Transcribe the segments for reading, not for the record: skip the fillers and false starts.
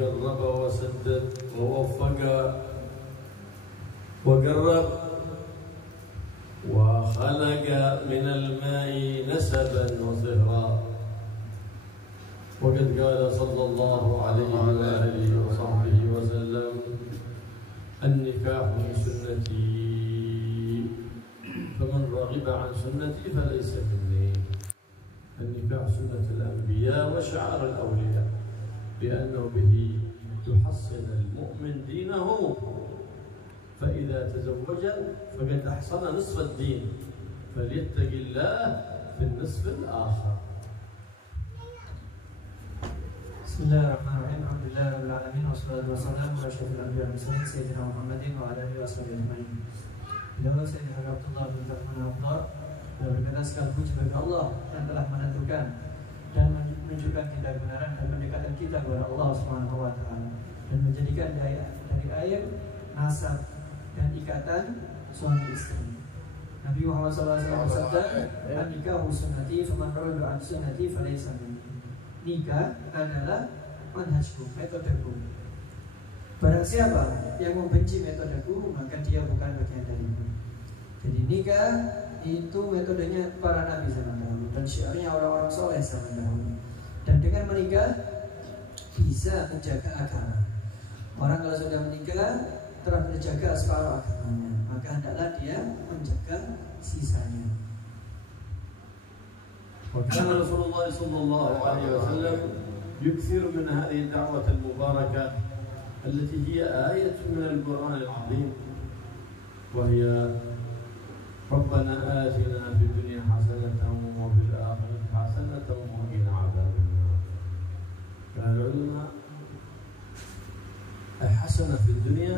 قرب وسدد ووفق وقرب وخلق من الماء نسبا وصهرا. وقد قال صلى الله عليه وآله وصحبه وسلم: النكاح من سنتي فمن رغب عن سنتي فليس مني. النكاح سنة الأنبياء وشعار الأولياء، لأنه به يحصن المؤمن دينه، فإذا تزوج فقد أحصن نصف الدين، فليتق الله في النصف الآخر. Bismillahirrahmanirrahim. Alhamdulillahirrahmanirrahim. Wassalatu wassalamu ala asyrafil anbiya'i wal mursalin sayyidina Muhammadin wa ala alihi washabihi ajma'in. Beliau Sayyidina Abdullah bin Rahman Abdullah berkata, segala puji bagi Allah yang telah menentukan dan menunjukkan kita kebenaran dan mendekatkan kita kepada Allah Subhanahu wa taala, dan menjadikan dari air nasab dan ikatan suami istri. Nabi Muhammad SAW bersabda, "An-nikahu sunnati, faman raghiba an sunnati falaysa minni." Nikah adalah manhajku, metodeku. Barang siapa yang membenci metodeku, maka dia bukan bagian dariku. Jadi nikah itu metodenya para nabi zaman dahulu dan syiarnya orang-orang soleh zaman dahulu. Dan dengan menikah bisa menjaga agama. Orang kalau sudah menikah telah menjaga separuh agamanya, maka hendaklah dia menjaga sisanya. وكان رسول الله صلى الله عليه وسلم يكثر من هذه الدعوة المباركة التي هي آية من القرآن العظيم، وهي: ربنا آتنا في الدنيا حسنة وفي الآخرة حسنة وقنا عذاب النار. قال العلماء: الحسنة في الدنيا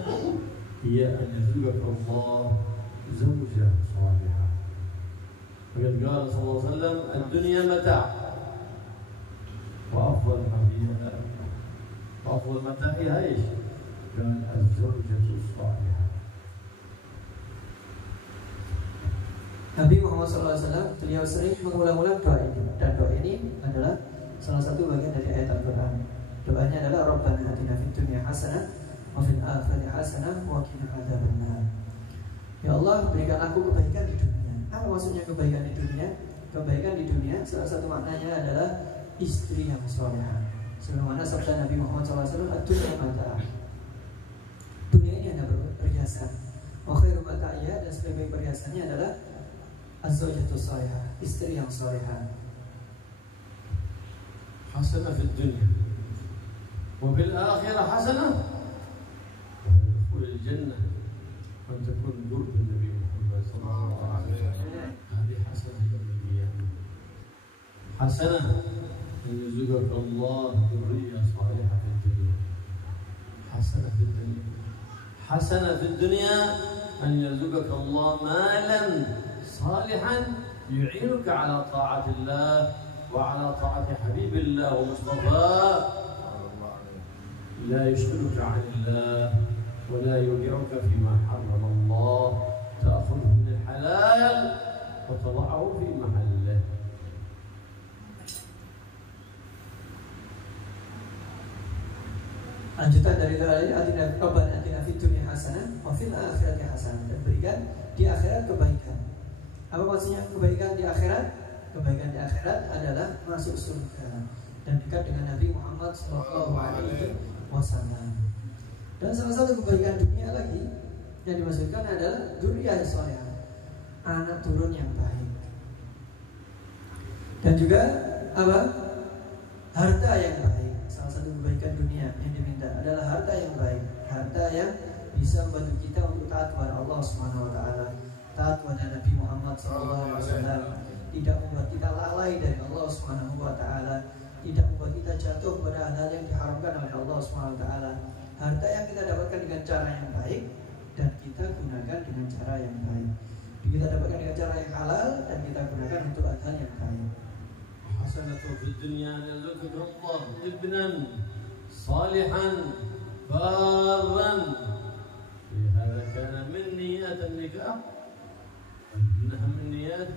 هي أن يرزقك الله زوجة صالحة. وقد قال صلى الله عليه وسلم: الدنيا متاع وأفضل متاعها إيش؟ قال: الزوجة الصالحة. Nabi Muhammad SAW beliau sering mengulang-ulang doa ini, dan doa ini adalah salah satu bagian dari ayat Al-Quran. Doanya adalah: Rabbana atina fid dunya hasanah wa fil akhirati hasanah wa qina adzabannar. Ya Allah, berikan aku kebaikan di dunia. Apa maksudnya kebaikan di dunia? Kebaikan di dunia salah satu maknanya adalah istri yang salehah. Sebagaimana sabda Nabi Muhammad SAW, "Ad-dunya mata'ah." Dunia ini hanya perhiasan. Wa khairu mata'iyya, dan sebagai perhiasannya adalah az-zawjatu salihah, istri yang salehah. حسنة في الدنيا وفي الآخرة حسنة ودخول الجنة وأن تكون قرب النبي محمد صلى الله عليه وسلم. هذه حسنة يومية. حسنة أن يرزقك الله ذرية صالحة في الدنيا. حسنة في الدنيا. حسنة في الدنيا أن يرزقك الله مالا صالحا يعينك على طاعة الله وعلى طاعة حبيب الله ومصطفاه، لا يشغلك عن الله ولا يوقعك فيما حرم الله، تأخذه من الحلال وتضعه في محله. Lanjutan dari Rabbana atina fid dunya hasanah wa fil akhirati hasanah, dan berikan di akhirat kebaikan. Apa maksudnya kebaikan di akhirat? Kebaikan di akhirat adalah masuk surga dan dekat dengan Nabi Muhammad SAW. Dan salah satu kebaikan dunia lagi yang dimaksudkan adalah dzurriyyah shalihah, anak turun yang baik. Dan juga apa? Harta yang baik. Salah satu kebaikan dunia yang diminta adalah harta yang baik, harta yang bisa membantu kita untuk taat kepada Allah Subhanahu wa taala, taat kepada Nabi Muhammad SAW, tidak membuat kita lalai dari Allah Subhanahu wa taala, tidak membuat kita jatuh kepada hal-hal yang diharamkan oleh Allah Subhanahu wa taala. Harta yang kita dapatkan dengan cara yang baik dan kita gunakan dengan cara yang baik. Kita dapatkan dengan cara yang halal dan kita gunakan untuk hal yang baik. حسنة في الدنيا أن يرزقك الله ابنا صالحا بارا. لهذا كان من نيات النكاح، إنها من نيات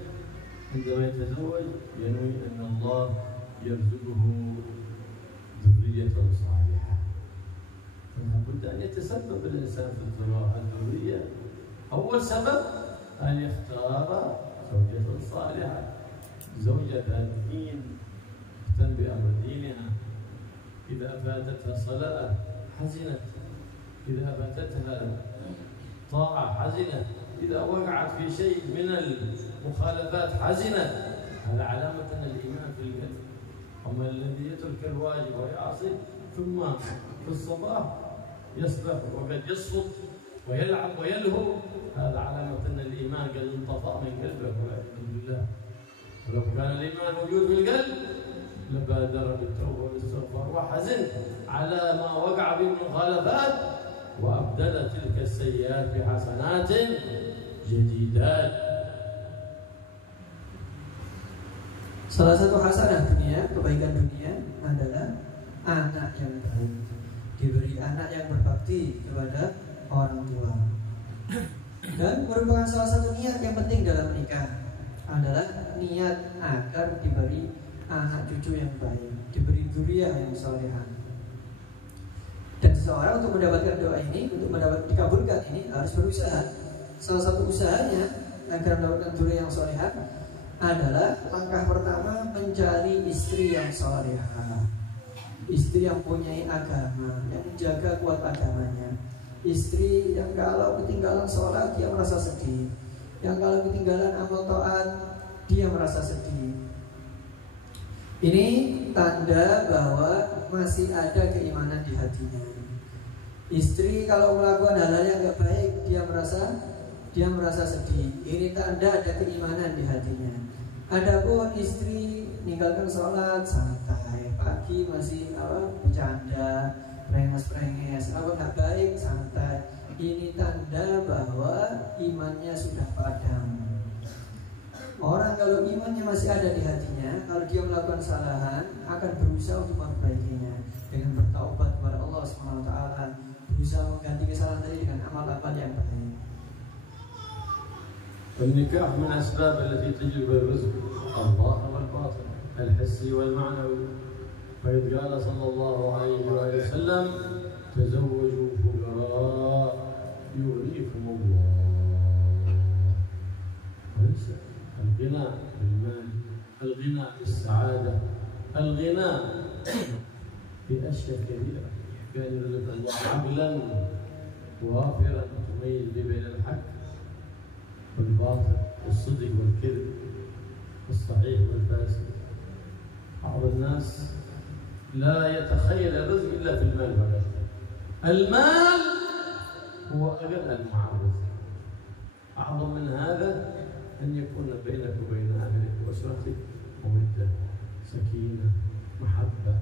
عندما يتزوج ينوي أن الله يرزقه ذرية صالحة. لابد أن يتسبب الإنسان في الذرية. أول سبب أن يختار زوجة صالحة، زوجة ذات دين تهتم بأمر دينها. إذا فاتتها صلاة حزنت، إذا فاتتها طاعة حزنت، إذا وقعت في شيء من المخالفات حزنت. هذا علامة أن الإيمان في القلب. أما الذي يترك الواجب ويعصي ثم في الصباح يسبح وقد يصفق ويلعب ويلهو، هذا علامة أن الإيمان قد انطفأ من قلبه والعياذ بالله. ولو كان الإيمان موجود في القلب لبادر بالتوبة والاستغفار وحزن على ما وقع به من مخالفات، وأبدل تلك السيئات بحسنات جديدات. Salah satu hasanah dunia, kebaikan dunia adalah anak yang baik, diberi anak yang berbakti kepada orang tua. Dan merupakan salah satu niat yang penting dalam menikah adalah niat agar diberi anak cucu yang baik, diberi dzurriyyah yang salehah. Dan seseorang untuk mendapatkan doa ini, untuk dikabulkan ini harus berusaha. Salah satu usahanya agar mendapatkan dzurriyyah yang salehah adalah langkah pertama mencari istri yang salehah, istri yang punya agama, yang menjaga kuat agamanya, istri yang kalau ketinggalan sholat dia merasa sedih, yang kalau ketinggalan amal taat dia merasa sedih. Ini tanda bahwa masih ada keimanan di hatinya. Istri kalau melakukan hal-hal yang gak baik dia merasa sedih. Ini tanda ada keimanan di hatinya. Adapun istri meninggalkan sholat santai, pagi masih bercanda, prenges, apa nggak baik santai. Ini tanda bahwa imannya sudah padam. Orang kalau imannya masih ada di hatinya, kalau dia melakukan kesalahan akan berusaha untuk memperbaikinya dengan bertaubat kepada Allah Subhanahu Wa Taala, berusaha mengganti kesalahan tadi dengan amal-amal yang baik. النكاح من أسباب التي تجلب الرزق الظاهر والباطن الحسي والمعنوي. فإذ قال صلى الله عليه وآله وسلم تزوجوا فقراء يغنيكم الله. وليس الغنى بالمال، الغنى بالسعادة، الغنى في أشياء كثيرة. كان يرزق الله عقلا وافرا تميز بين الحق والباطل والصدق والكذب والصحيح والفاسد. بعض الناس لا يتخيل الرزق إلا في المال فقط. المال هو أغنى المعرض. أعظم من هذا أن يكون بينك وبين أهلك وأسرتك مودة، سكينة، محبة،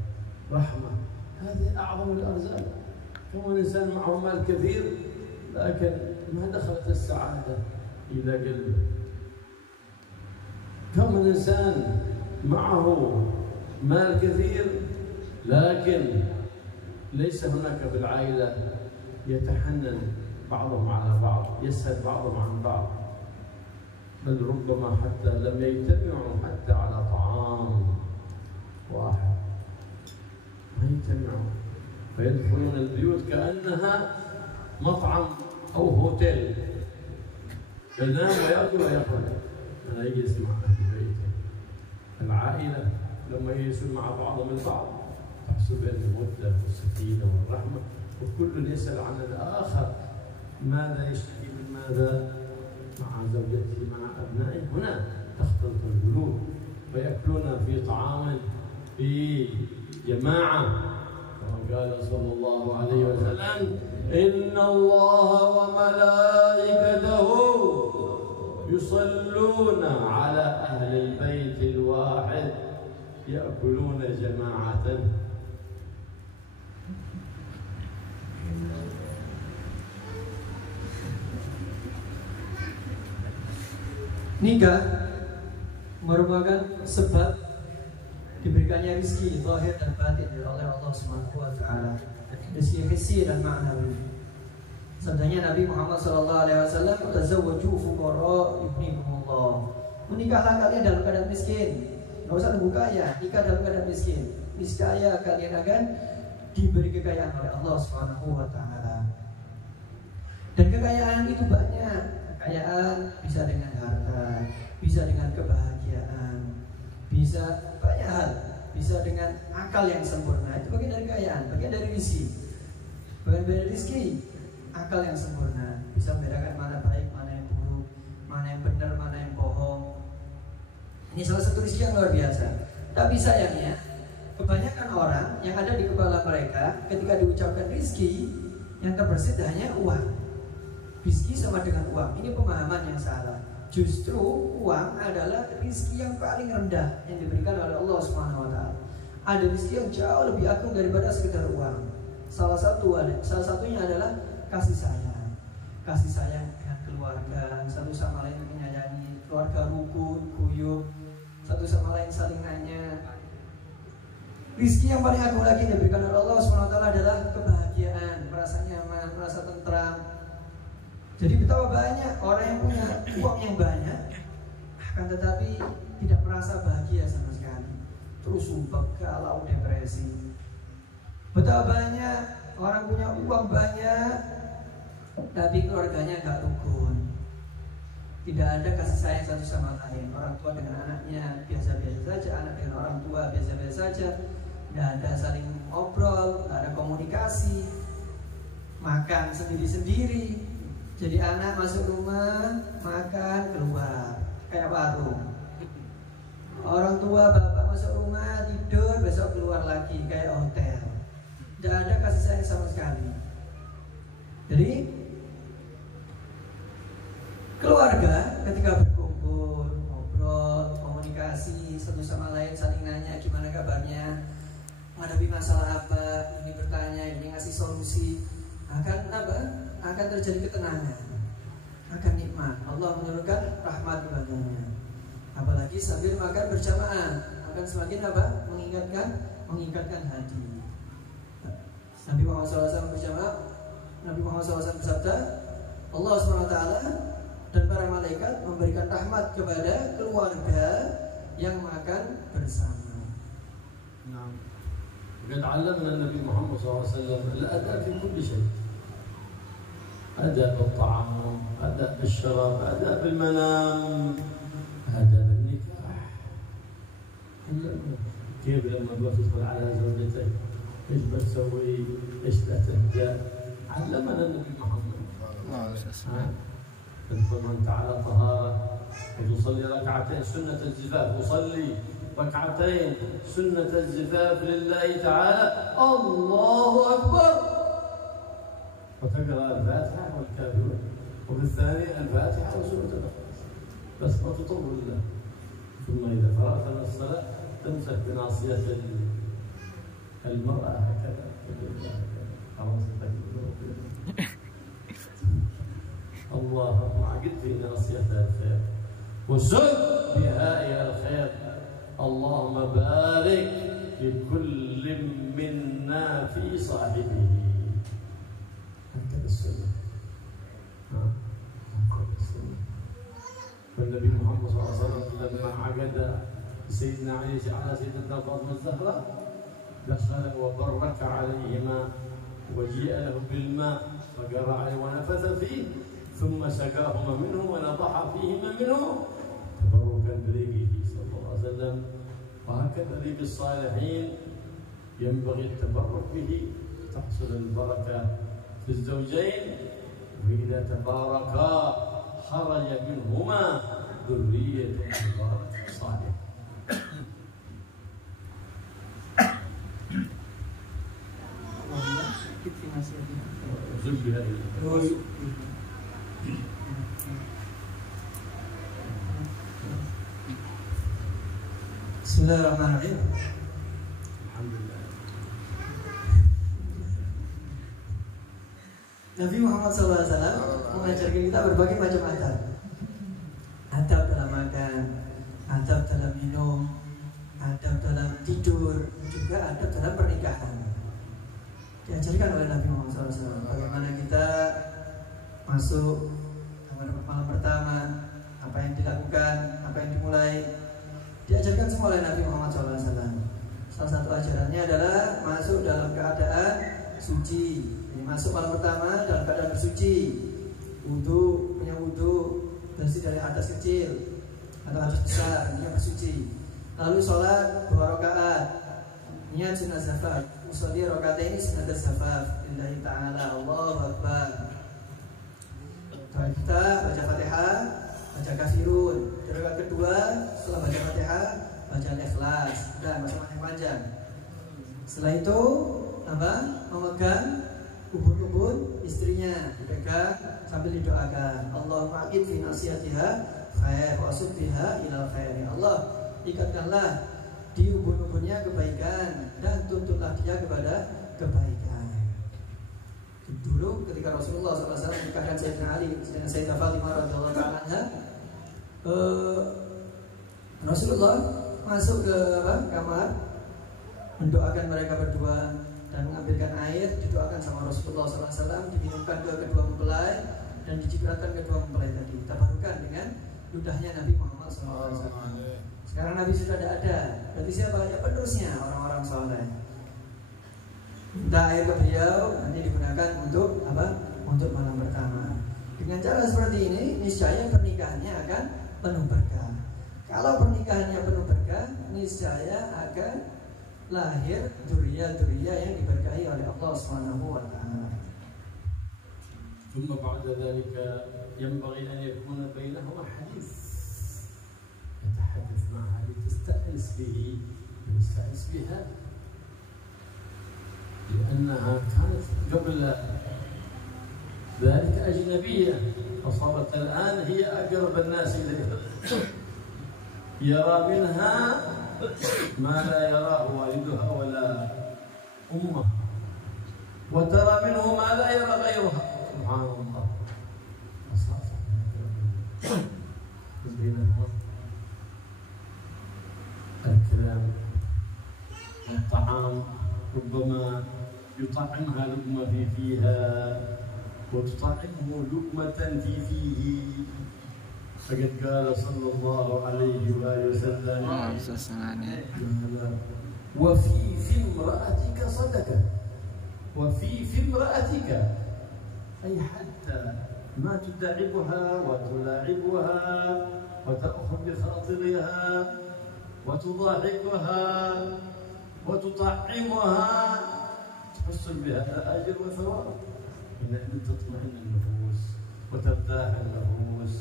رحمة. هذه أعظم الأرزاق. كم إنسان معه مال كثير لكن ما دخلت السعادة إلى قلبه. كم من إنسان معه مال كثير لكن ليس هناك بالعائلة يتحنن بعضهم على بعض، يسهل بعضهم عن بعض، بل ربما حتى لم يجتمعوا حتى على طعام واحد، ما يجتمعوا فيدخلون البيوت كأنها مطعم أو هوتيل، ينام ويأكل ويخرج. أنا يجلس مع أهل بيته. العائلة لما يجلسون مع بعضهم البعض تحصل بين المودة والسكينة والرحمة، وكل يسأل عن الآخر ماذا يشتكي من ماذا مع زوجته مع أبنائه. هنا تختلط القلوب ويأكلون في طعام في جماعة. وقال صلى الله عليه وسلم إن الله وملائكته يصلون على أهل البيت الواحد يأكلون جماعة. Nikah merupakan sebab diberikannya rezeki zahir dan batin oleh Allah Subhanahu wa taala. Rezeki hissi dan ma'nawi. Sabdanya Nabi Muhammad sallallahu alaihi wasallam, "Tazawwaju fuqara yugnikumullah." Menikahlah kalian dalam keadaan miskin. Enggak usah nunggu kaya, nikah dalam keadaan miskin. Miskaya kalian akan diberi kekayaan oleh Allah Subhanahu wa taala. Dan kekayaan itu banyak. Kekayaan bisa dengan harta, bisa dengan kebahagiaan, bisa banyak hal, bisa dengan akal yang sempurna. Itu bagian dari kekayaan, bagian dari rezeki. Bagian dari rezeki, akal yang sempurna, bisa membedakan mana baik, mana yang buruk, mana yang benar, mana yang bohong. Ini salah satu rezeki yang luar biasa. Tapi sayangnya, kebanyakan orang yang ada di kepala mereka ketika diucapkan rezeki, yang terbersit hanya uang. Rezeki sama dengan uang. Ini pemahaman yang salah. Justru uang adalah rezeki yang paling rendah yang diberikan oleh Allah Subhanahu wa taala. Ada rezeki yang jauh lebih agung daripada sekedar uang. Salah satunya adalah kasih sayang. Kasih sayang dengan keluarga, satu sama lain menyayangi, keluarga rukun, guyup, satu sama lain saling nanya. Rizki yang paling agung lagi yang diberikan oleh Allah SWT adalah kebahagiaan, merasa nyaman, merasa tentram. Jadi betapa banyak orang yang punya uang yang banyak, akan tetapi tidak merasa bahagia sama sekali. Terus sumpah, galau, depresi. Betapa banyak orang punya uang banyak, tapi keluarganya gak rukun. Tidak ada kasih sayang satu sama lain. Orang tua dengan anaknya biasa-biasa saja, anak dengan orang tua biasa-biasa saja. Tidak ada saling ngobrol, tidak ada komunikasi. Makan sendiri-sendiri. Jadi anak masuk rumah, makan, keluar, kayak warung. Orang tua bapak masuk rumah, tidur, besok keluar lagi, kayak hotel. Tidak ada kasih sayang sama sekali. Jadi keluarga ketika berkumpul, ngobrol, komunikasi satu sama lain, saling nanya gimana kabarnya, menghadapi masalah apa, ini bertanya, ini ngasih solusi, akan apa? Akan terjadi ketenangan, akan nikmat. Allah menurunkan rahmat kepadanya. Apalagi sambil makan berjamaah, akan semakin apa? Mengingatkan hati. Nabi Muhammad SAW berjamaah, Nabi Muhammad SAW bersabda, Allah SWT dan para malaikat memberikan rahmat kepada keluarga yang makan bersama. Nah, قد علمنا النبي محمد صلى الله عليه وسلم الأداء في كل شيء. أداء بالطعام، أداء بالشراب، أداء بالمنام، أداء بالنكاح. كيف لما تدخل على زوجتك ايش بتسوي؟ ايش لا تهدأ؟ علمنا النبي محمد. تدخل وانت على طهارة وتصلي ركعتين سنة الزفاف، وصلي ركعتين سنة الزفاف لله تعالى، الله أكبر، وتقرأ الفاتحة والكافرون، وفي الثاني الفاتحة وسورة الإخلاص، بس ما تطول الله. ثم إذا فرغت من الصلاة تمسك بناصية المرأة هكذا، خلاص اللهم عقد في ناصيتها الخير وسد بها إلى الخير. اللهم بارك لكل منا في صاحبه. هكذا السنة. هكذا السنة. والنبي محمد صلى الله عليه وسلم لما عقد سيدنا علي على سيدنا فاطمة الزهراء دخل وبرك عليهما وجيء له بالماء فقرأ عليه ونفث فيه ثم سقاهما منه ونضح فيهما منه تبركا بريقه صلى الله عليه وسلم. وهكذا ريق الصالحين ينبغي التبرك به تحصل البركة في الزوجين، وإذا تباركا خرج منهما ذرية مباركة صالحة. Bismillahirrahmanirrahim. Alhamdulillah. Nabi Muhammad SAW mengajarkan kita berbagai macam adab. Adab dalam makan, adab dalam minum, adab dalam tidur, juga adab dalam pernikahan. Diajarkan oleh Nabi Muhammad SAW bagaimana kita masuk malam pertama, apa yang dilakukan, apa yang dimulai, diajarkan semua oleh Nabi Muhammad SAW. Salah satu ajarannya adalah masuk dalam keadaan suci. Jadi masuk malam pertama dalam keadaan bersuci, wudu, punya wudu, bersih dari atas kecil atau atas besar, artinya bersuci. Lalu sholat 2 rakaat, niat sunnah zafaf, usolli rakaat ini sunnah zafaf, lillahi ta'ala, Allahu Akbar. Setelah kita baca Fatihah, baca kafirun. Rakaat kedua setelah baca Fatihah, baca Al-Ikhlas. Dan masa yang panjang. Setelah itu apa? Memegang ubun-ubun istrinya, dipegang sambil didoakan. Allahumma aqim fi nasihatiha khair wa asbiha ilal khair. Ya Allah, ikatkanlah di ubun-ubunnya kebaikan dan tuntutlah dia kepada kebaikan. Dulu ketika Rasulullah SAW menikahkan Sayyidina Ali dengan Sayyidah Fatimah radhiyallahu anha, Rasulullah masuk ke kamar, mendoakan mereka berdua dan mengambilkan air, didoakan sama Rasulullah SAW, diminumkan ke kedua mempelai dan dicipratkan kedua mempelai tadi. Tabarukan dengan ludahnya Nabi Muhammad SAW. Sekarang Nabi sudah tidak ada, berarti siapa? Ya penerusnya, orang-orang soleh. Minta air ke beliau, nanti digunakan untuk apa? Untuk malam pertama. Dengan cara seperti ini, niscaya pernikahannya akan penuh berkah. Kalau pernikahannya penuh berkah, niscaya akan lahir dzurriyyah yang diberkahi oleh Allah Subhanahu wa taala. ثم بعد ذلك ينبغي أن يكون بينهما حديث يتحدث معها لتستأنس به ويستأنس بها، لأنها كانت قبل ذلك أجنبية فصارت الآن هي أقرب الناس إليها، يرى منها ما لا يراه والدها ولا أمها، وترى منه ما لا يرى غيرها. سبحان الله. بينهما الكلام والطعام، ربما يطعمها لقمة في فيها وتطعمه لقمة في فيه، فقد قال صلى الله عليه وآله وسلم وفي امرأتك صدقة، وفي امرأتك، أي حتى ما تداعبها وتلاعبها وتأخذ بخاطرها وتضاحكها وتطعمها، تحصل بهذا أجر وثواب من أن تطمئن النفوس وترتاح النفوس.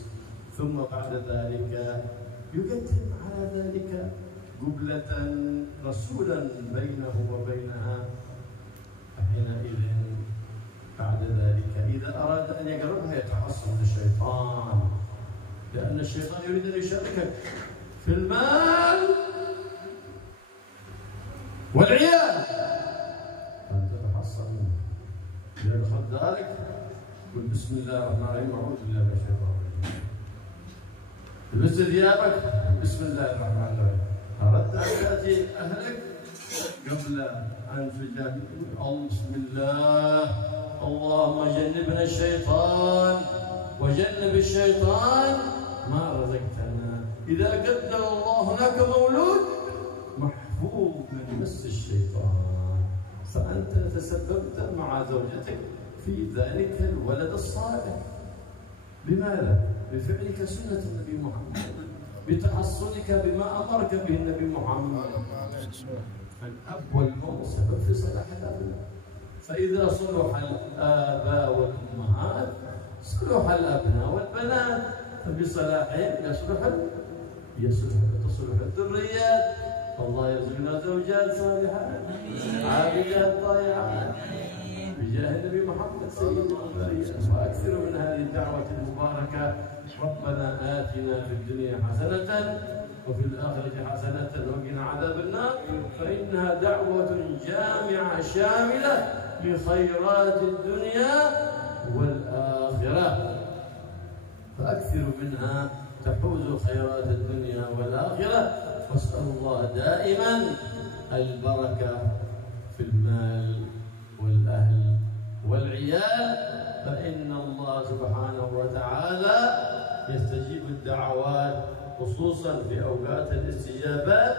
ثم بعد ذلك يقدم على ذلك قبلة رسولا بينه وبينها، فحينئذ بعد ذلك إذا أراد أن يقربها يتعصب للشيطان، لأن الشيطان يريد أن يشاركك في المال والعيال، فأنت تتحصن منه. إذا أخذ ذلك قل بسم الله الرحمن الرحيم أعوذ بالله من الشيطان الرجيم. لبست ثيابك بسم الله الرحمن الرحيم. أردت أن تأتي أهلك قبل أن تجاهد بسم الله اللهم جنبنا الشيطان وجنب الشيطان ما رزقتنا. إذا قدر الله لك مولود محفوظ من مس الشيطان، فأنت تسببت مع زوجتك في ذلك الولد الصالح. بماذا؟ بفعلك سنة النبي محمد، بتحصنك بما أمرك به النبي محمد. الأب والأم سبب في صلاح الأبناء، فإذا صلح الآباء والأمهات صلح الأبناء والبنات، فبصلاحهم تصلح الذريات. الله يرزقنا زوجات صالحات عابدات طائعات بجاه النبي محمد سيد البرية. وأكثر من هذه الدعوة المباركة ربنا آتنا في الدنيا حسنة وفي الآخرة حسنة وقنا عذاب النار، فإنها دعوة جامعة شاملة لخيرات الدنيا والآخرة، فأكثر منها تحوز خيرات الدنيا والآخرة. واسأل الله دائما البركة في المال والأهل والعيال، فإن الله سبحانه وتعالى يستجيب الدعوات خصوصا في أوقات الاستجابات.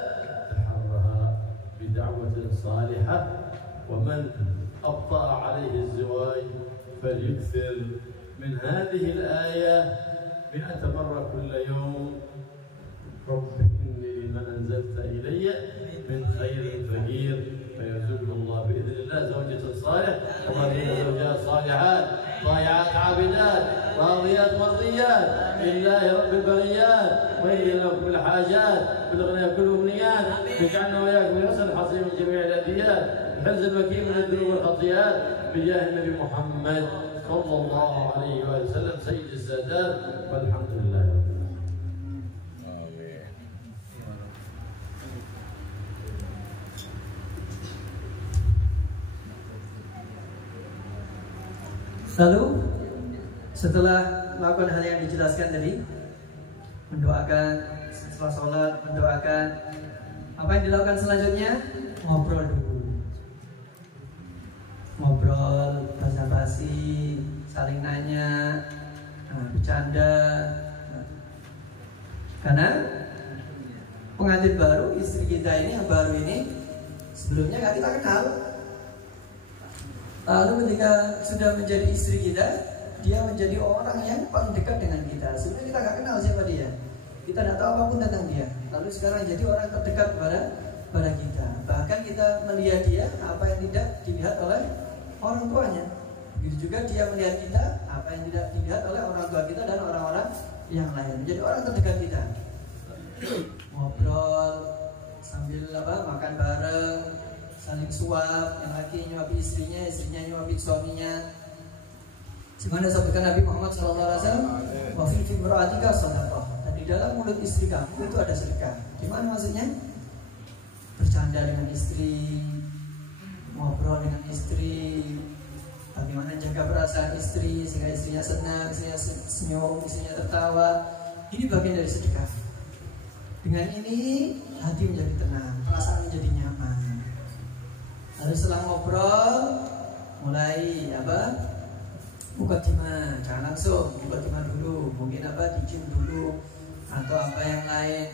تحرها بدعوة الصالحة. ومن أبطأ عليه الزواج فليكثر من هذه الآية 100 مرة كل يوم: رب إني لمن أنزلت إلي من خير فقير، فيرزقه الله بإذن الله زوجة صالح وهذه زوجات صالحات طائعات عابدات راضيات مرضيات لله رب البريات، وإني لكم الحاجات بلغنا كل أمنيات، واجعلنا وإياكم من حسن الحصين من جميع الأذيات، بحرز المكين من الذنوب والخطيئات، بجاه النبي محمد صلى الله عليه وآله وسلم سيد السادات، والحمد لله رب العالمين. Lalu setelah melakukan hal yang dijelaskan tadi, mendoakan setelah sholat, mendoakan, apa yang dilakukan selanjutnya? Ngobrol dulu, ngobrol, basa-basi, saling nanya, bercanda. Karena pengantin baru, istri kita ini yang baru ini sebelumnya nggak kita kenal. Lalu ketika sudah menjadi istri kita, dia menjadi orang yang paling dekat dengan kita. Sebelumnya kita nggak kenal siapa dia, kita tidak tahu apapun tentang dia. Lalu sekarang jadi orang terdekat kepada kita. Bahkan kita melihat dia apa yang tidak dilihat oleh orang tuanya. Begitu juga dia melihat kita apa yang tidak dilihat oleh orang tua kita dan orang-orang yang lain. Jadi orang terdekat kita. Ngobrol sambil makan bareng, saling suap, yang laki nyuapi istrinya, istrinya nyuapi suaminya. Sebagaimana disebutkan Nabi Muhammad SAW, wa fi imra'atika shadaqah. Dan di dalam mulut istri kamu itu ada sedekah. Gimana maksudnya? Bercanda dengan istri, ngobrol dengan istri, bagaimana jaga perasaan istri sehingga istrinya senang, istrinya senyum, istrinya tertawa. Ini bagian dari sedekah. Dengan ini hati menjadi tenang, perasaan menjadi nyaman. Lalu setelah ngobrol, mulai mukadimah, jangan langsung mukadimah dulu, mungkin dicium dulu atau apa yang lain,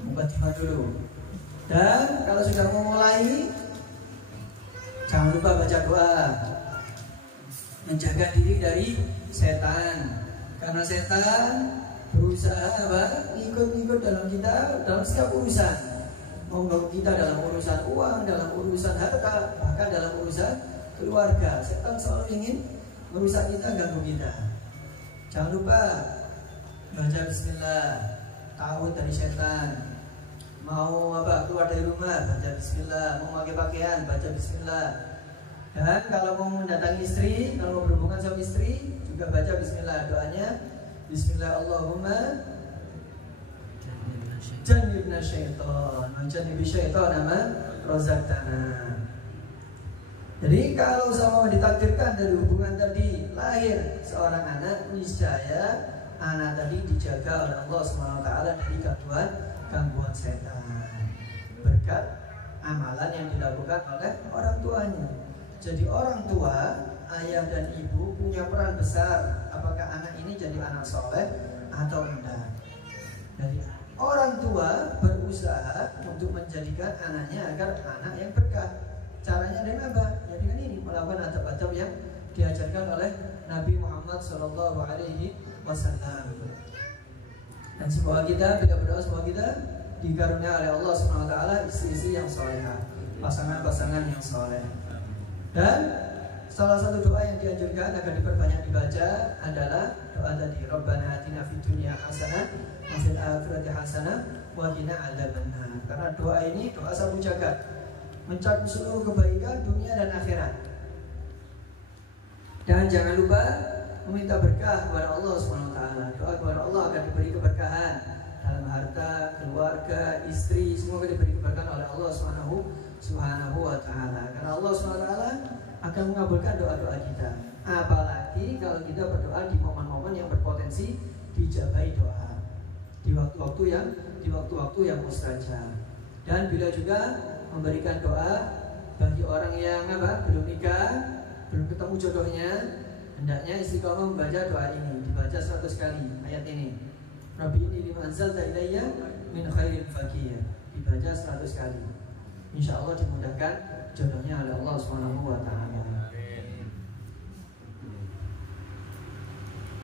mukadimah dulu. Dan kalau sudah mau mulai, jangan lupa baca doa, menjaga diri dari setan, karena setan berusaha ngikut dalam setiap urusan, mengganggu kita dalam urusan uang, dalam urusan harta, bahkan dalam urusan keluarga. Setan selalu ingin merusak kita, ganggu kita. Jangan lupa baca bismillah, takut dari setan. Mau keluar dari rumah, baca bismillah. Mau pakai pakaian, baca bismillah. Dan kalau mau mendatangi istri, kalau mau berhubungan sama istri, juga baca bismillah. Doanya bismillah, Allahumma jannibna syaitan wa jannibi syaitan ma razaqtana. Jadi kalau sama ditakdirkan dari hubungan tadi lahir seorang anak, niscaya anak tadi dijaga oleh Allah SWT dari gangguan setan berkat amalan yang dilakukan oleh orang tuanya. Jadi orang tua, ayah dan ibu punya peran besar apakah anak ini jadi anak soleh atau enggak. Jadi orang tua berusaha untuk menjadikan anaknya agar anak yang berkah. Caranya dengan apa? Ya dengan ini, melakukan adab-adab yang diajarkan oleh Nabi Muhammad SAW. Dan semoga kita berdoa, semoga kita dikaruniai oleh Allah SWT istri-istri yang solehah, pasangan-pasangan yang soleh. Dan salah satu doa yang dianjurkan agar diperbanyak dibaca adalah doa tadi, Rabbana atina fid dunya hasanah wa fil akhirati hasanah wa qina adzabannar. Karena doa ini doa sapu jagat, mencakup seluruh kebaikan dunia dan akhirat. Dan jangan lupa meminta berkah kepada Allah SWT. Doa kepada Allah agar diberi keberkahan dalam harta, keluarga, istri, semoga diberi keberkahan oleh Allah Subhanahu wa ta'ala. Karena Allah SWT akan mengabulkan doa-doa kita. Apalagi kalau kita berdoa di momen-momen yang berpotensi dijabahi doa, di waktu-waktu yang mustajab. Dan bila juga memberikan doa bagi orang yang belum nikah, belum ketemu jodohnya, hendaknya istiqomah membaca doa ini, dibaca 100 kali ayat ini. Rabbi inni lima anzalta ilayya min khairin faqir, dibaca 100 kali. insya Allah dimudahkan jodohnya oleh Allah Subhanahu wa Ta'ala.